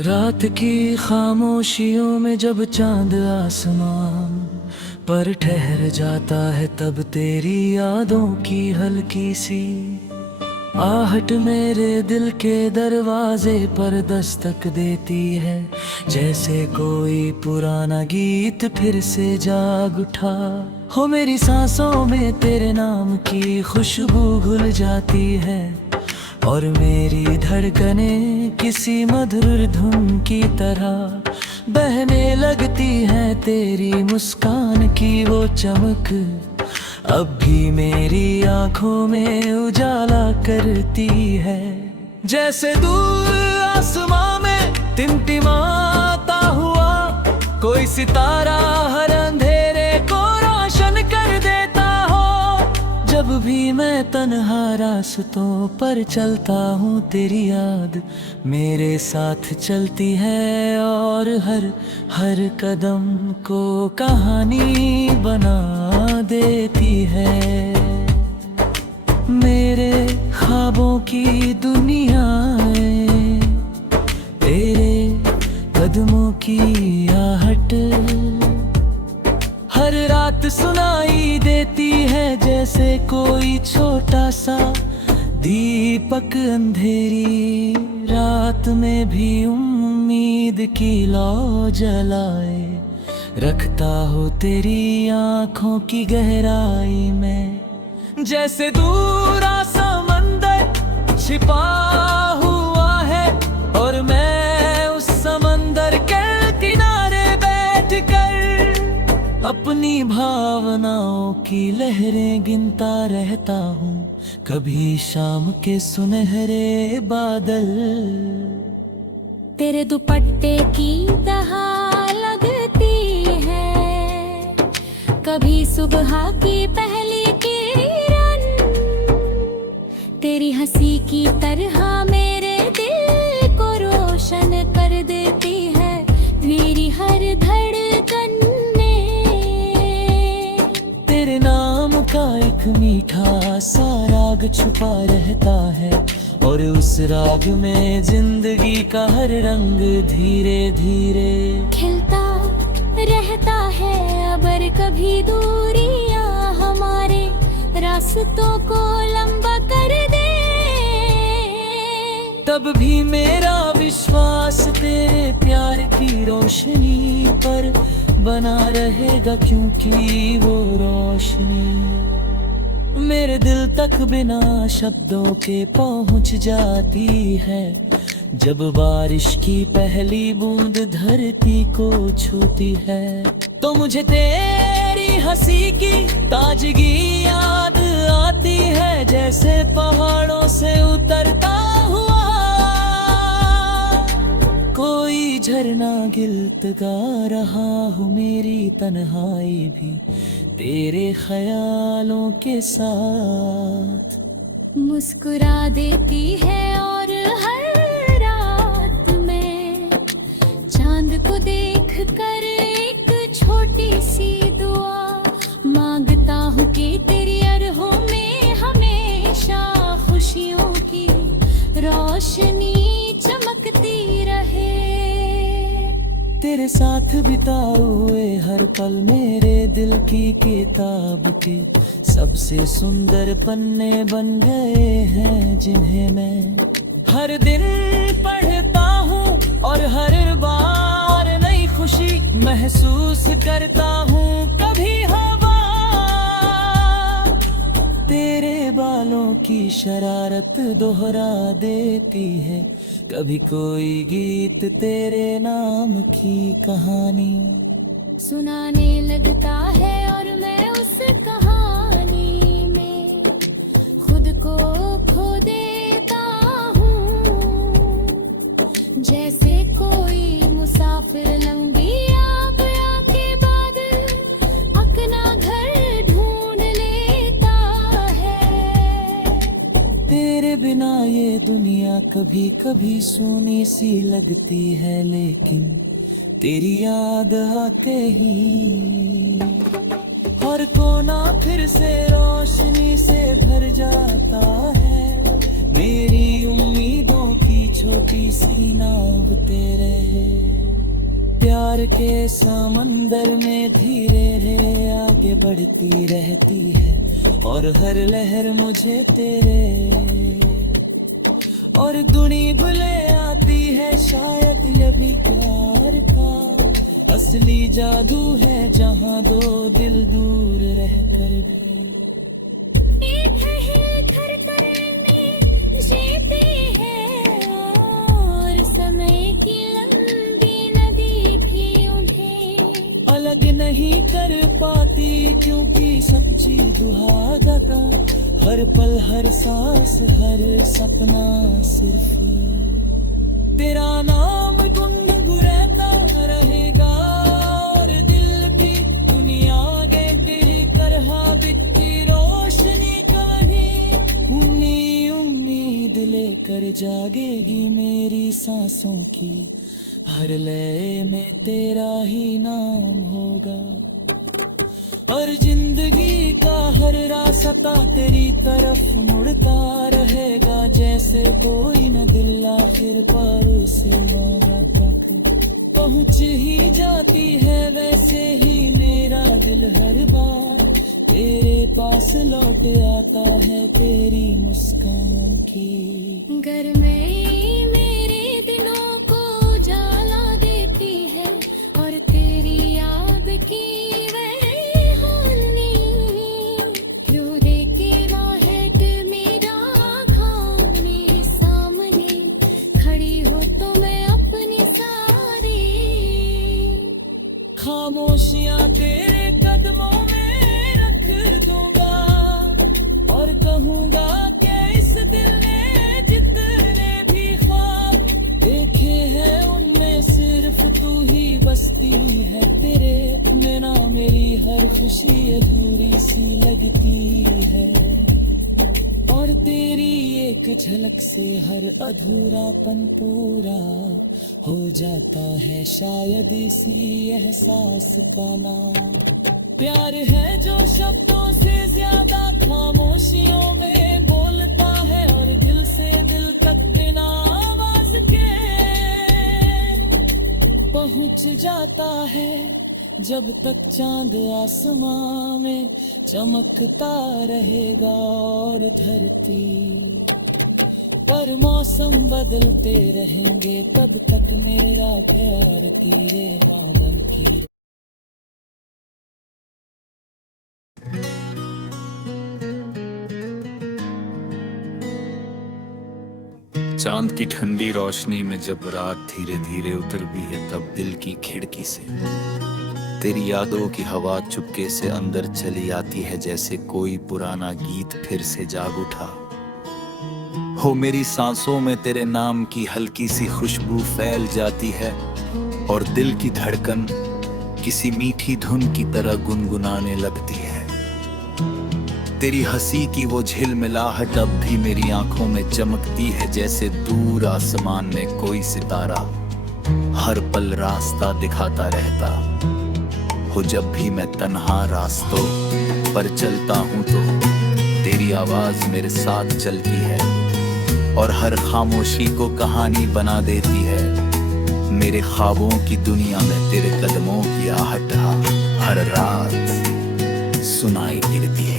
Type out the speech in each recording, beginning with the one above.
रात की खामोशियों में जब चांद आसमान पर ठहर जाता है, तब तेरी यादों की हल्की सी आहट मेरे दिल के दरवाजे पर दस्तक देती है। जैसे कोई पुराना गीत फिर से जाग उठा हो, मेरी सांसों में तेरे नाम की खुशबू घुल जाती है और मेरी धड़कनें किसी मधुर धुन की तरह बहने लगती हैं। तेरी मुस्कान की वो चमक अब भी मेरी आंखों में उजाला करती है। जैसे दूर आसमां में टिमटिमाता हुआ कोई सितारा हर अंधेरे को रोशन कर देता हो। जब भी मैं तन्हा रास्तों पर चलता हूँ, तेरी याद मेरे साथ चलती है और हर कदम को कहानी बना देती है। मेरे ख्वाबों की दुनियाएं तेरे कदमों की आहट हर रात सुनाई देती है। जैसे कोई छोटा सा दीपक अंधेरी रात में भी उम्मीद की लौ जलाए रखता हो तेरी आंखों की गहराई में। जैसे दूरा समंदर छिपा हुआ है और मैं उस समंदर के किनारे बैठकर अपनी भावनाओं की लहरें गिनता रहता हूँ। कभी शाम के सुनहरे बादल तेरे दुपट्टे की दहाड़ लगती है, कभी सुबह की पहली किरण तेरी हंसी की तरह मेरे दिल को रोशन कर देती है। मेरी हर धड़कन तेरे नाम का एक मीठा सा राग छुपा रहता है और उस राग में जिंदगी का हर रंग धीरे धीरे खिलता रहता है। अगर कभी दूरियां हमारे रास्तों को लंबा कर दे, तब भी मेरा विश्वास तेरे प्यार की रोशनी पर बना रहेगा, क्योंकि वो रोशनी मेरे दिल तक बिना शब्दों के पहुंच जाती है। जब बारिश की पहली बूंद धरती को छूती है, तो मुझे तेरी हंसी की ताजगी याद आती है। जैसे पहाड़ों से उतरता हुआ कोई झरना गिलत गा रहा हूँ। मेरी तन्हाई भी तेरे ख्यालों के साथ मुस्कुरा देती है और हर रात में चांद को देख कर एक छोटी सी दुआ मांगता हूँ कि तेरी अरहों में हमेशा खुशियों की रोशनी चमकती रहे। तेरे साथ बिताए हुए हर पल मेरे दिल की किताब के सबसे सुंदर पन्ने बन गए हैं, जिन्हें मैं हर दिन पढ़ता हूँ और हर बार नई खुशी महसूस करता हूँ। कभी हवा तेरे बालों की शरारत दोहरा देती है, कभी कोई गीत तेरे नाम की कहानी सुनाने लगता है और मैं उस कहानी में खुद को खो देता हूँ। जैसे कोई मुसाफिर लंबी यात्रा के बाद अपना घर ढूंढ लेता है। तेरे बिना ये दुनिया कभी कभी सूनी सी लगती है, लेकिन तेरी याद आते ही हर कोना फिर से रोशनी से भर जाता है। मेरी उम्मीदों की छोटी सी नाव तेरे प्यार के समंदर में धीरे धीरे आगे बढ़ती रहती है। और हर लहर मुझे तेरे और दुनी भुले आती है। शायद ये भी प्यार का असली जादू है, जहाँ दो दिल दूर रहकर भी एक है धड़कन में जीते हैं। और समय की लंबी नदी भी उन्हें अलग नहीं कर पाती, क्योंकि सच्ची दुहागा का हर पल हर सांस हर सपना सिर्फ तेरा नाम गुनगुनाता रहेगा। और दिल की दुनिया आगे तेरी तरह बिकती रोशनी कहीं उम्मीद लेकर जागेगी मेरी सांसों की। हर लय में तेरा ही नाम होगा। और जिंदगी का हर रास्ता तेरी तरफ मुड़ता रहेगा। जैसे कोई न दिल आखिर पार से मौला तक पहुँच ही जाती है, वैसे ही मेरा दिल हर बार तेरे पास लौट आता है। तेरी मुस्कान की घर में मेरे दिनों को जला देती है। और तेरी याद की खामोशियां तेरे कदमों में रख दूंगा। और कहूंगा कि इस दिल ने जितने भी ख्वाब देखे हैं उनमें सिर्फ तू ही बसती है। तेरे बिना मेरी हर खुशी अधूरी सी लगती है। और तेरी एक झलक से हर अधूरापन पूरा हो जाता है। शायद इसी एहसास का नाम प्यार है, जो शब्दों से ज्यादा खामोशियों में बोलता है। और दिल से दिल तक बिना आवाज के पहुंच जाता है। जब तक चांद आसमां में चमकता रहेगा और धरती पर मौसम बदलते रहेंगे, तब तक मेरा प्यार तेरे नाम की। चांद की ठंडी रोशनी में जब रात धीरे धीरे उतरती है, तब दिल की खिड़की से तेरी यादों की हवा चुपके से अंदर चली आती है। जैसे कोई पुराना गीत फिर से जाग उठा हो। मेरी सांसों में तेरे नाम की हल्की सी खुशबू फैल जाती है। और दिल की धड़कन किसी मीठी धुन की तरह गुनगुनाने लगती है। तेरी हंसी की वो झिलमिलाहट अब भी मेरी आंखों में चमकती है। जैसे दूर आसमान में कोई सितारा हर पल रास्ता दिखाता रहता हो। जब भी मैं तन्हा रास्तों पर चलता हूँ तो तेरी आवाज मेरे साथ चलती है। और हर खामोशी को कहानी बना देती है। मेरे ख्वाबों की दुनिया में तेरे कदमों की आहट हर रात सुनाई देती है।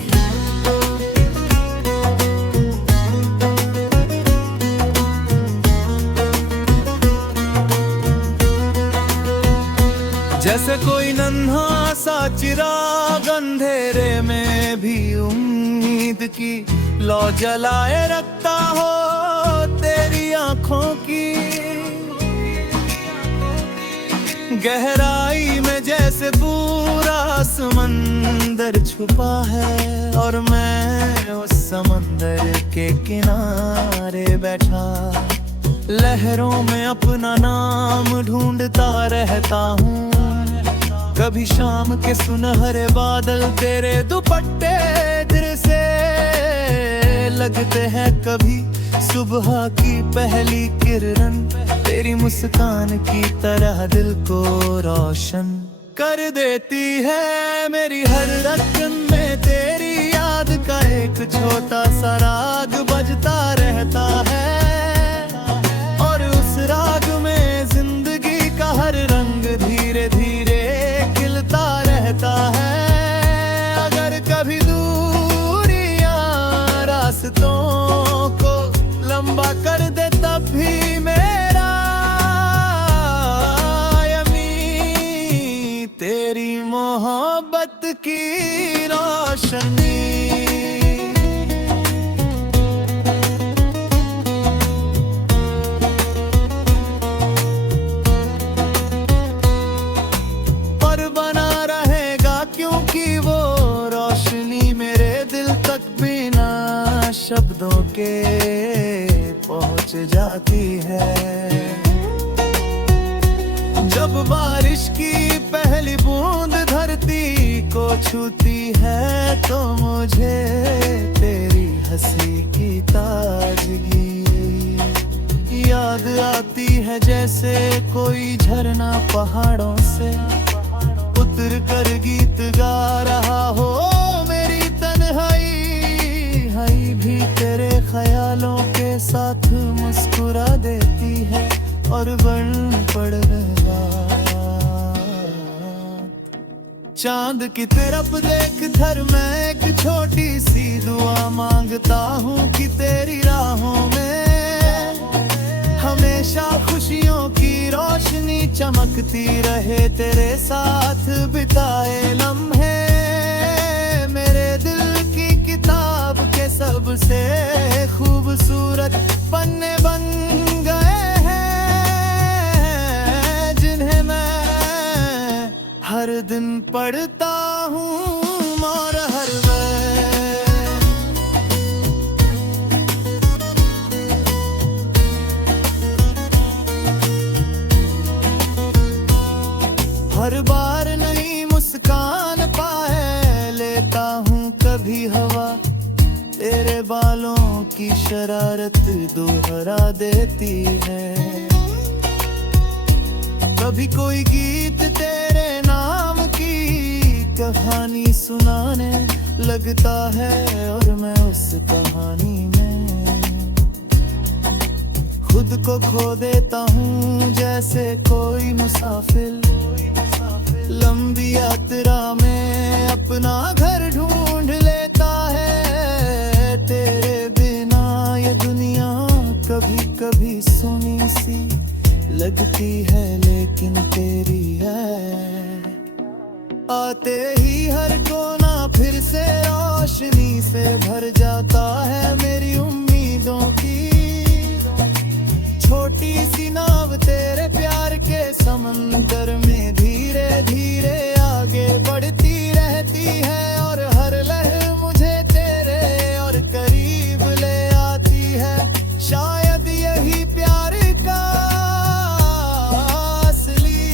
जैसे कोई नन्हा सा चिराग अंधेरे में भी उम्मीद की लौ जलाए रखता हो। तेरी आंखों की गहराई में जैसे पूरा समंदर छुपा है। और मैं उस समंदर के किनारे बैठा लहरों में अपना नाम ढूंढता रहता हूँ। कभी शाम के सुनहरे बादल तेरे दुपट्टे दिल से लगते हैं। कभी सुबह की पहली किरण तेरी मुस्कान की तरह दिल को रोशन कर देती है। मेरी हर रगन में तेरी याद का एक छोटा सा राग बजता रहता है, और उस राग में जिंदगी का हर रंग धीरे धीरे खिलता रहता है। अगर कभी दूरियां रास्तों को लंबा कर दे तब भी मेरा यमी तेरी मोहब्बत की रोशनी। और बना रहेगा क्योंकि वो रोशनी मेरे दिल तक बिना शब्दों के पहुंच जाती है। जब बारिश की पहली बूंद धरती को छूती है तो मुझे तेरी हंसी की ताजगी याद आती है, जैसे कोई झरना पहाड़ों से उतर कर गीत गा रहा हो। मेरी तन्हाई हाई भी तेरे ख्यालों के साथ मुस्कुरा देती है, और बन पड़ गया चांद की तरफ देख कर मैं एक छोटी सी दुआ मांगता हूँ कि तेरी राहों में हमेशा खुशियों की रोशनी चमकती रहे। तेरे साथ बिताए लम्हे मेरे दिल की किताब के सबसे खूबसूरत पन्ने बन गए हैं, जिन्हें मैं हर दिन पढ़ता हूँ और हर बार नई मुस्कान पाए लेता हूँ कभी हवा तेरे बालों की शरारत दोहरा देती है। कभी कोई गीत तेरे नाम की कहानी सुनाने लगता है, और मैं उस कहानी में खुद को खो देता हूँ, जैसे कोई मुसाफिर लंबी यात्रा में अपना घर ढूंढ लेता है। तेरे बिना ये दुनिया कभी कभी सुनी सी लगती है, लेकिन तेरी है। आते ही हर कोना फिर से रोशनी से भर जाता है। मेरी उम्मीदों की छोटी सी नाव तेरे प्यार के समंदर में धीरे धीरे आगे बढ़ती रहती है, और हर लहर मुझे तेरे और करीब ले आती है। शायद यही प्यार का असली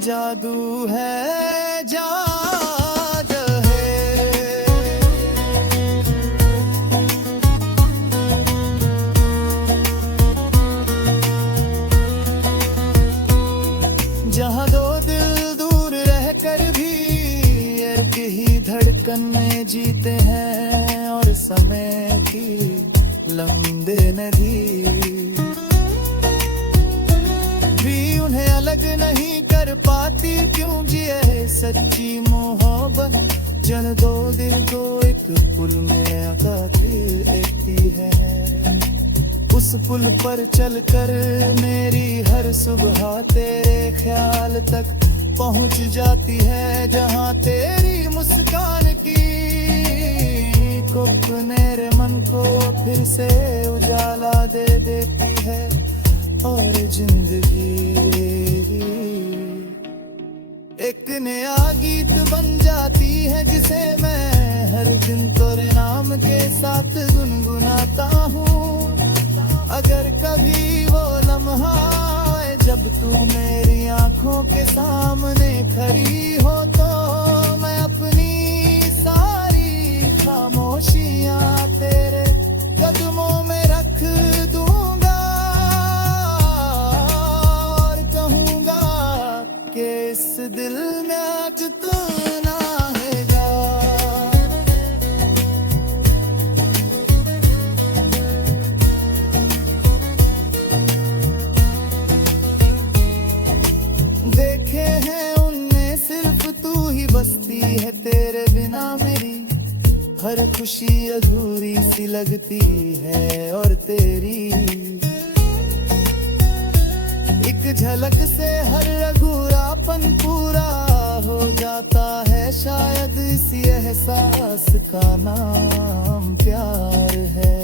जादू है, जहाँ दो दिल दूर रहकर भी एक ही धड़कन में जीते हैं, और समय की लंबे नदी भी उन्हें अलग नहीं कर पाती। क्यों जिए सच्ची मोहब्बत जन दो दिल को एक पुल में आका देखती है। उस पुल पर चलकर मेरी हर सुबह तेरे ख्याल तक पहुंच जाती है, जहां तेरी मुस्कान की कुप मेरे मन को फिर से उजाला दे देती है, और जिंदगी एक नया गीत बन जाती है, जिसे मैं हर दिन तेरे नाम के साथ गुनगुनाता हूँ। अगर कभी वो लम्हा आए जब तू मेरी आंखों के सामने खड़ी हो, तो मैं अपनी सारी खामोशियां तेरे कदमों में रख दूंगा। दिल में आज तू ना आएगा। देखे हैं उनमें सिर्फ तू ही बसती है, तेरे बिना मेरी हर खुशी अधूरी सी लगती है। और तेरी एक झलक से हर अधूरापन पूरा हो जाता है। शायद इसी एहसास का नाम प्यार है,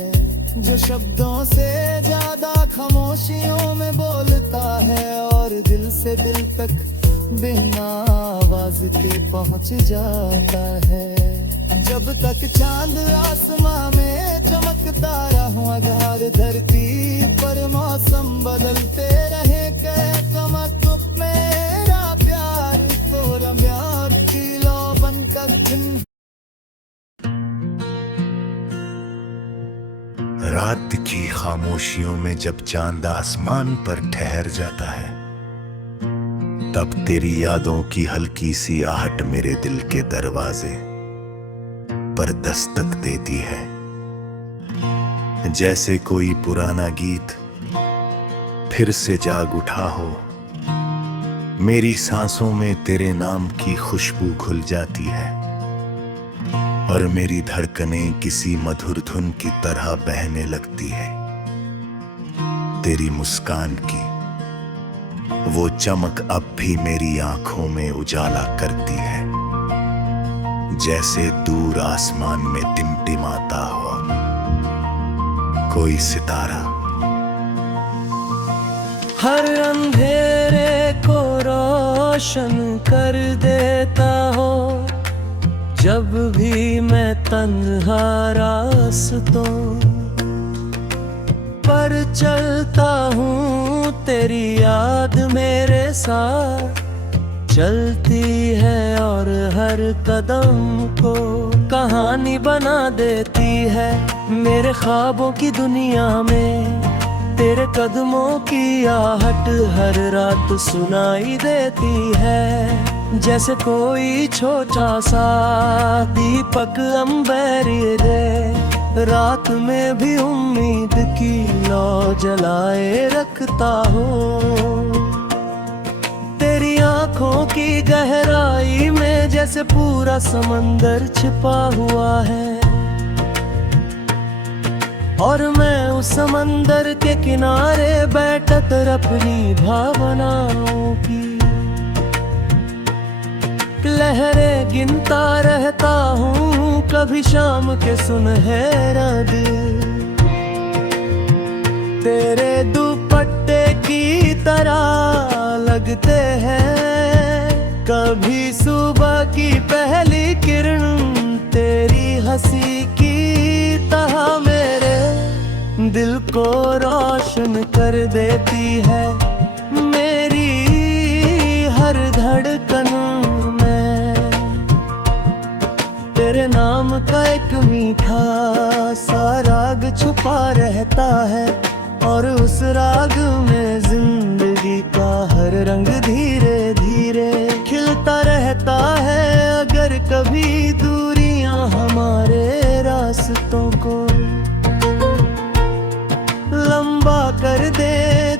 जो शब्दों से ज्यादा खामोशियों में बोलता है और दिल से दिल तक बिना आवाज के पहुंच जाता है। जब तक चांद आसमां में चमकता रहूं, अगर धरती पर मौसम बदलते रहे, चमक मेरा प्यार तोरा प्यार की लो बनकर रात की खामोशियों में जब चांद आसमान पर ठहर जाता है, तब तेरी यादों की हल्की सी आहट मेरे दिल के दरवाजे पर दस्तक देती है। जैसे कोई पुराना गीत फिर से जाग उठा हो, मेरी सांसों में तेरे नाम की खुशबू घुल जाती है और मेरी धड़कनें किसी मधुर धुन की तरह बहने लगती है। तेरी मुस्कान की वो चमक अब भी मेरी आंखों में उजाला करती है, जैसे दूर आसमान में टिमटिमाता हुआ कोई सितारा। हर अंधेरे को रोशन कर देता हो, जब भी मैं तन्हा रास्तों पर चलता हूँ, तेरी याद मेरे साथ चलती है और हर कदम को कहानी बना देती है। मेरे ख्वाबों की दुनिया में तेरे कदमों की आहट हर रात सुनाई देती है। जैसे कोई छोटा सा दीपक अंबेरी दे, रात में भी उम्मीद की लौ जलाए रखता हूँ। तेरी आंखों की गहराई में जैसे पूरा समंदर छिपा हुआ है, और मैं उस समंदर के किनारे बैठा कर अपनी भावनाओं की लहरें गिनता रहता हूँ। कभी शाम के सुनहरा दिल तेरे दुपट्टे की तरह लगते हैं, कभी सुबह की पहली किरण तेरी हंसी की तरह मेरे दिल को रोशन कर देती है। मेरी हर धड़कन में तेरे नाम का एक मीठा सा राग छुपा रहता है, और उस राग में जिंदगी का हर रंग धीरे धीरे खिलता रहता है। अगर कभी दूरियां हमारे रास्तों को लंबा कर दे,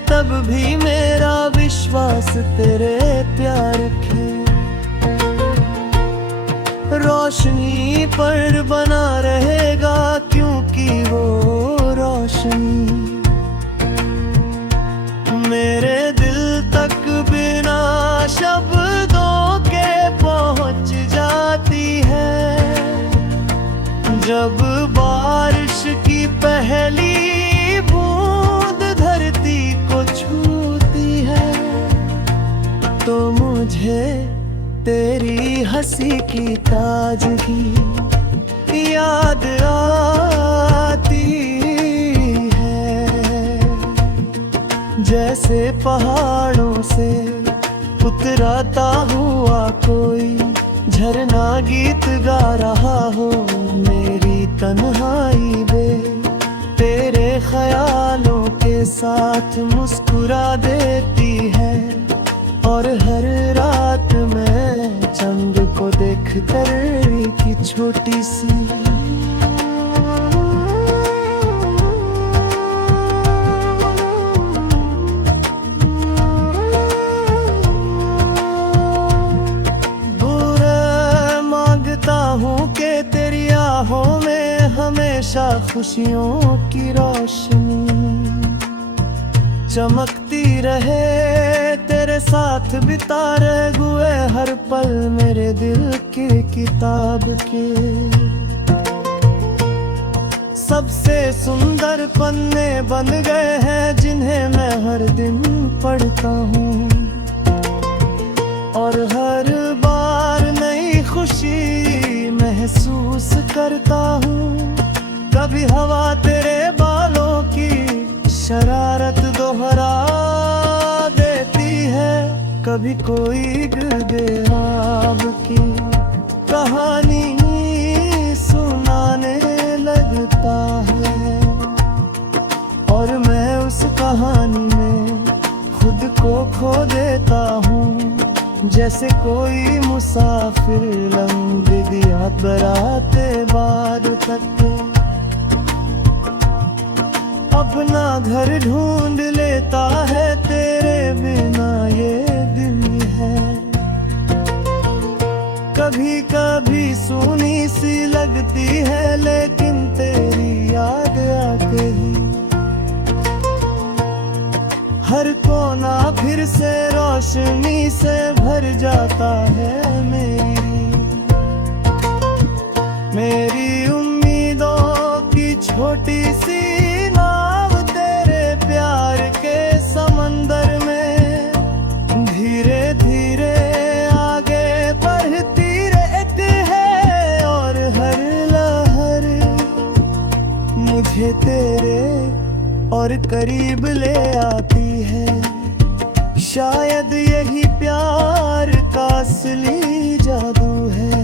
तब भी मेरा विश्वास तेरे प्यार के रोशनी पर बना रहेगा, क्योंकि वो रोशनी मेरे दिल तक बिना शब्दों के पहुंच जाती है। जब बारिश की पहली बूंद धरती को छूती है, तो मुझे तेरी हंसी की ताजगी याद आती है। जैसे पहाड़ों से उतराता हुआ कोई झरना गीत गा रहा हो मेरी तन्हाई में, तेरे ख्यालों के साथ मुस्कुरा देती है और हर रात आहट में चंद को देख कर की छोटी सी हमेशा खुशियों की रोशनी चमकती रहे, तेरे साथ बिता रहे हुए हर पल मेरे दिल की किताब के सबसे सुंदर पन्ने बन गए हैं जिन्हें मैं हर दिन पढ़ता हूँ और हर बार नई खुशी महसूस करता हूँ। कभी हवा तेरे बालों की शरारत दोहरा देती है, कभी कोई गुलाब की कहानी सुनाने लगता है और मैं उस कहानी में खुद को खो देता हूँ जैसे कोई मुसाफिर लंबी दिया बराते बाद तक अपना घर ढूंढ लेता है, तेरे बिना ये दिन है। कभी कभी सूनी सी लगती है लेकिन तेरी याद आके ही हर कोना फिर से रोशनी से भर जाता है। मेरी उम्मीदों की छोटी सी नाव तेरे प्यार के समंदर में धीरे धीरे आगे बढ़ती रहती है और हर लहर मुझे तेरे और करीब ले आती है। शायद यही प्यार का असली जादू है,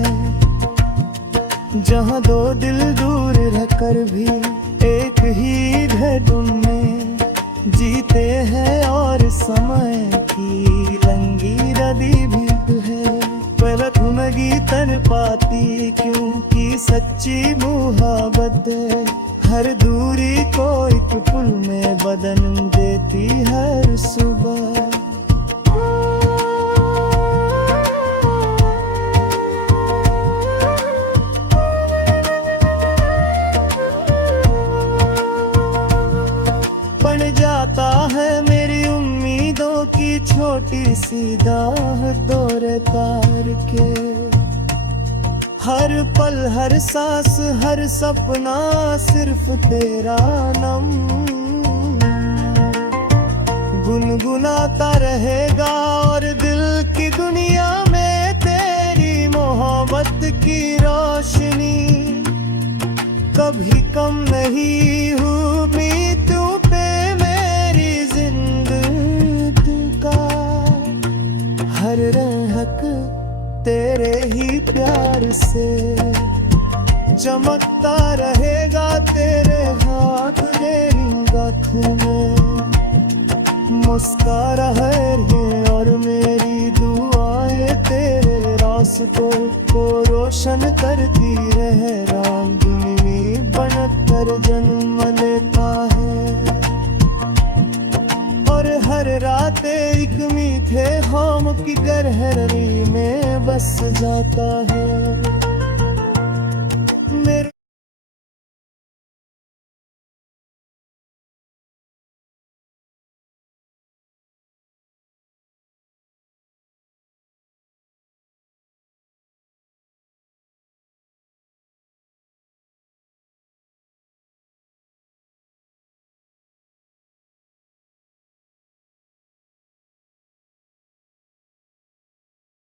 जहाँ दो दिल दूर रहकर भी एक ही धुन में जीते हैं और समय की रंगी रदी भी है। पर धुनगी तर पाती क्योंकि सच्ची मुहब्बत है, हर दूरी को एक पुल में बदल देती हर सुबह। बन जाता है मेरी उम्मीदों की छोटी सी दाह दौरे तार के, हर पल हर सांस हर सपना सिर्फ तेरा नाम गुनगुनाता रहेगा और दिल की दुनिया में तेरी मोहब्बत की रोशनी कभी कम नहीं हुई। तू पे मेरी जिंदगी का हर रहक तेरे ही प्यार से चमकता रहेगा, तेरे हाथ मेरी गांठों में मुस्कुरा है और मेरी दुआएं तेरे रास्तों को रोशन करती रहे। रामधुनी बनकर जन्म लेता है और हर रात एक मीठे होम की गहराई में बस जाता है।